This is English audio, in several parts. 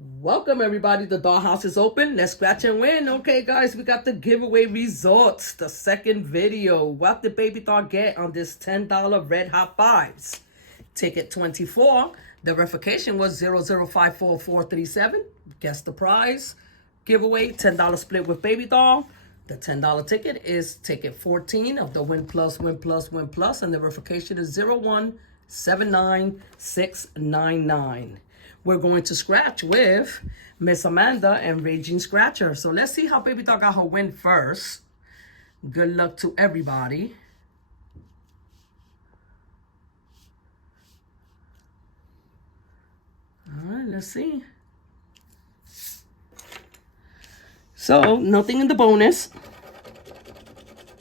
Welcome everybody, the dollhouse is open. Let's scratch and win. Okay guys, we got the giveaway results. The second video. What did baby doll get on this $10 red hot fives? Ticket 24. The verification was 0054437. Guess the prize. Giveaway $10 split with baby doll. The $10 ticket is ticket 14 of the win plus, and the verification is 0179699. We're going to scratch with Miss Amanda and Raging Scratcher. So let's see how baby doll got her win first. Good luck to everybody. All right, let's see. So nothing in the bonus.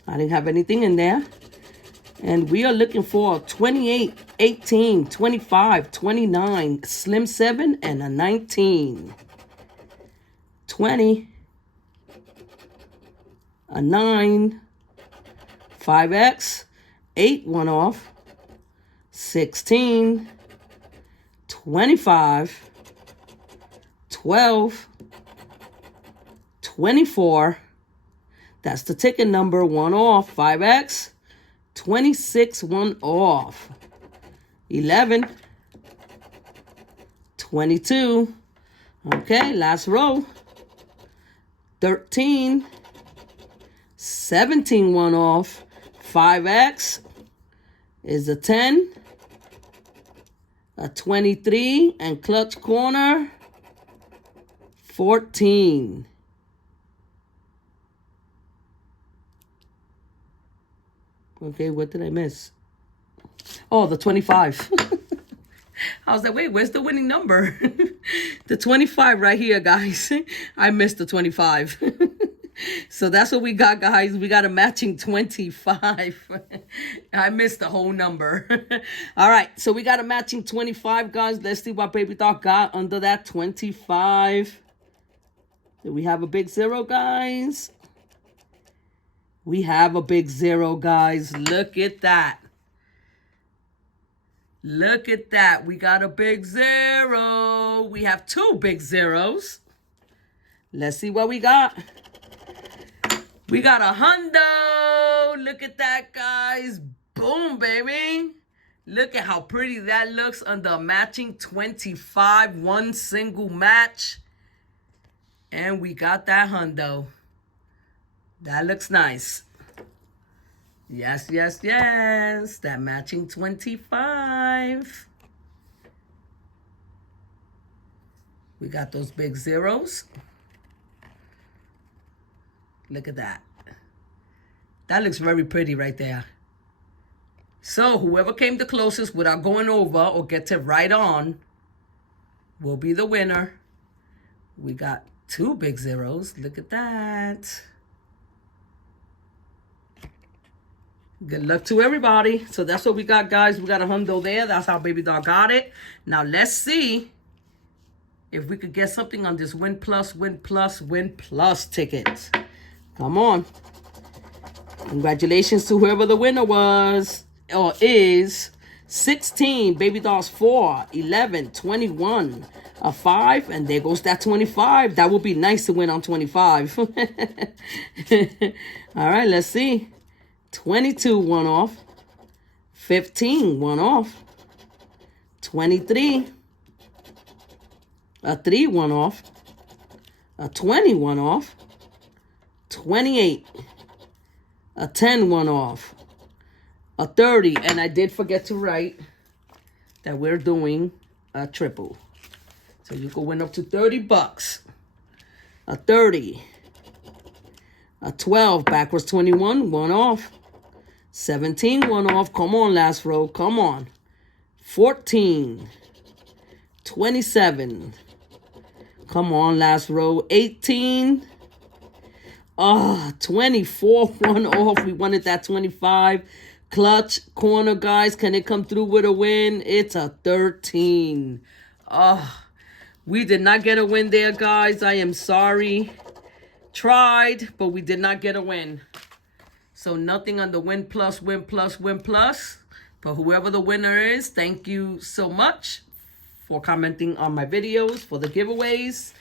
I didn't have anything in there. And we are looking for 28, 18, 25, 29, slim 7, and a 19. 20, a 9, 5X, 8 one off, 16, 25, 12, 24. That's the ticket number, 1 off, 5X. 26, 1 off. 11. 22. Okay, last row. 13. 17, 1 off. 5X is a 10. A 23 and clutch corner. 14. Okay, what did I miss? Oh, the 25. I was like, wait, where's the winning number? The 25 right here, guys. I missed the 25. So that's what we got, guys. We got a matching 25. I missed the whole number. All right, so we got a matching 25, guys. Let's see what baby doll got under that 25. Do we have a big 0, guys? We have a big 0, guys. Look at that. Look at that. We got a big 0. We have 2 big zeros. Let's see what we got. We got a hundo. Look at that, guys. Boom, baby. Look at how pretty that looks under a matching 25. One single match. And we got that hundo. That looks nice. Yes, yes, yes. That matching 25. We got those big zeros. Look at that. That looks very pretty right there. So whoever came the closest without going over or gets it right on will be the winner. We got 2 big zeros. Look at that. Good luck to everybody. So that's what we got, guys. We got a hundo there. That's how baby doll got it. Now let's see if we could get something on this win plus tickets. Come on. Congratulations to whoever the winner was or is. 16, baby dolls 4, 11, 21, a 5, and there goes that 25. That would be nice to win on 25. All right, let's see. 22, 1 off. 15, 1 off. 23. A 3, 1 off. A 20, 1 off. 28. A 10, 1 off. A 30. And I did forget to write that we're doing a triple. So you can win up to 30 bucks. A 30. A 12, backwards 21, 1 off. 17, 1 off. Come on, last row. Come on. 14. 27. Come on, last row. 18. 24, 1 off. We wanted that 25. Clutch corner, guys. Can it come through with a win? It's a 13. We did not get a win there, guys. I am sorry. Tried, but we did not get a win. So nothing on the win plus. But whoever the winner is, thank you so much for commenting on my videos for the giveaways.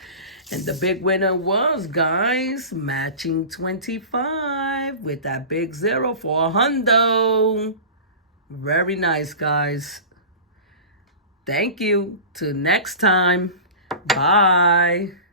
And the big winner was, guys, matching 25 with that big 0 for a hundo. Very nice, guys. Thank you. Till next time. Bye.